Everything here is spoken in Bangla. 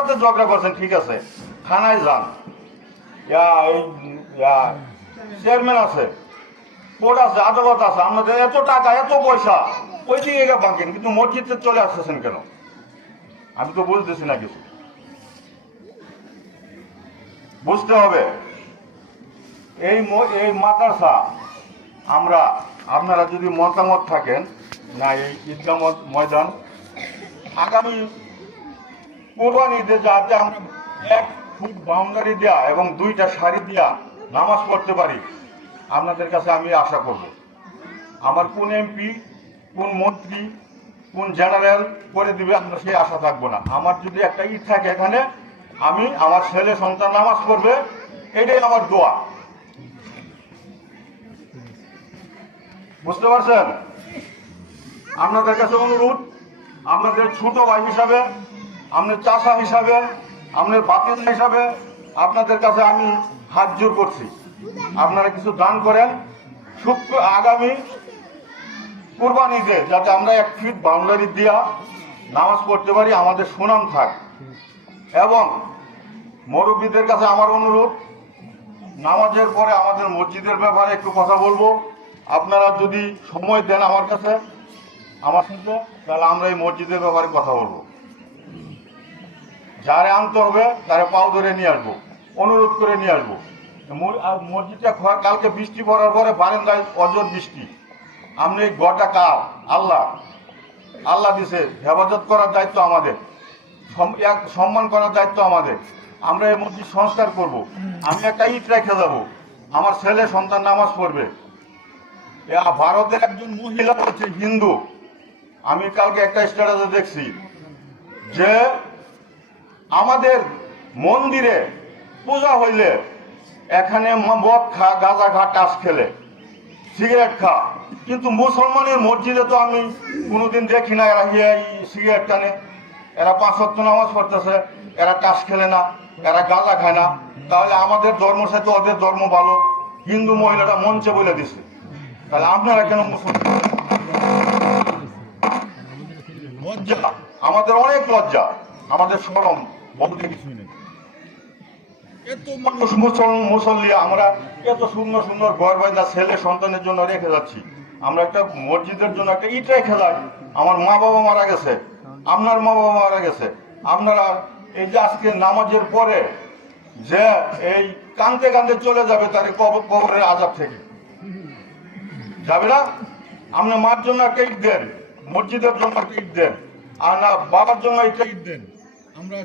সাথে ঝগড়া করছেন, ঠিক আছে, থানায় যান, চেয়ারম্যান আছে, কোর্ট আছে, আদালত আছে, আপনাদের এত টাকা এত পয়সা, ওই দিকে বাঁকেন, কিন্তু মসজিদে চলে আসতেছেন কেন? আমি তো বুঝতেছি না কিছু। বুঝতে হবে এই মাদ্রাসা আমরা, আপনারা যদি মতামত থাকেন না, এই ঈদগাহ ময়দান আগামী কোরবানিতে যাতে আমরা 1 ফুট বাউন্ডারি দেওয়া এবং 2টা সারি দেওয়া নামাজ পড়তে পারি, আপনাদের কাছে আমি আশা করব। আমার কোন এমপি, কোন মন্ত্রী, কোন জেনারেল করে দিবে আমরা সেই আশা থাকবো না। আমার যদি একটা ঈদ থাকে এখানে, আমি আমার ছেলে সন্তান নামাজ পড়বে, এটাই আমার দোয়া। বুঝতে পারছেন? আপনাদের কাছে অনুরোধ, আপনাদের ছোট ভাই হিসাবে, আপনার চাচা হিসাবে, আপনার ভাতিজা হিসাবে আপনাদের কাছে আমি হাত জোর করছি, আপনারা কিছু দান করেন। আগামী কুরবানিতে যাতে আমরা 1 ফিট বাউন্ডারি দিয়া নামাজ পড়তে পারি, আমাদের সুনাম থাক। এবং মুরব্বীদের কাছে আমার অনুরোধ, নামাজের পরে আমাদের মসজিদের ব্যাপারে একটু কথা বলবো। আপনারা যদি সময় দেন আমার কাছে, আমার সাথে, তাহলে আমরা এই মসজিদের ব্যাপারে কথা বলবো। যারে আনতে হবে তারে পাও ধরে নিয়ে আসবো, অনুরোধ করে নিয়ে আসবো। মসজিদটা কালকে বৃষ্টি পড়ার পরে বারান্দায় অজর বৃষ্টি, আপনি এই ঘরটা কার? আল্লাহ দিছে, হেফাজত করার দায়িত্ব আমাদের, সম্মান করার দায়িত্ব আমাদের। আমরা এই মসজিদ সংস্কার করব। আমি একটা ইট রেখে যাবো, আমার ছেলে সন্তান নামাজ পড়বে। ভারতের একজন মহিলা হচ্ছে হিন্দু, আমি কালকে একটা স্ট্যাটাসে দেখছি যে আমাদের মন্দিরে পূজা হইলে এখানে মদ খা, গাঁজা খা, টাস খেলে, সিগারেট খা, কিন্তু মুসলমানের মসজিদে তো আমি কোনোদিন দেখি না এরা সিগারেট টানে, এরা 5 ওয়াক্ত নামাজ পড়তেছে, এরা টাস খেলে না, এরা গাঁজা খায় না। তাহলে আমাদের ধর্মের সাথে ওদের ধর্ম ভালো, হিন্দু মহিলাটা মঞ্চে বলে দিছে, তাহলে আপনারা কেন মুসলমান? লজ্জা, আমাদের অনেক লজ্জা, আমাদের শরম বলতে কিছুই নেই। এত মানুষ মুসল্লি, আমরা এত সুন্দর সুন্দর ঘর বাড়ি ছেলে সন্তানের জন্য রেখে যাচ্ছি, আমরা একটা মসজিদের জন্য একটা ইট রেখে যাই। আমার মা বাবা মারা গেছে, আপনার মা বাবা মারা গেছে, আপনারা এই যে আজকে নামাজের পরে যে এই কাঁদতে কাঁদতে চলে যাবে, তার কবরের আযাব থেকে যাবে না। আপনি মার জন্য একটা ইট দেন, মসজিদের জন্য একটা ইট দেন, আর না বাবার জন্য একটা ইট দেন। আমরা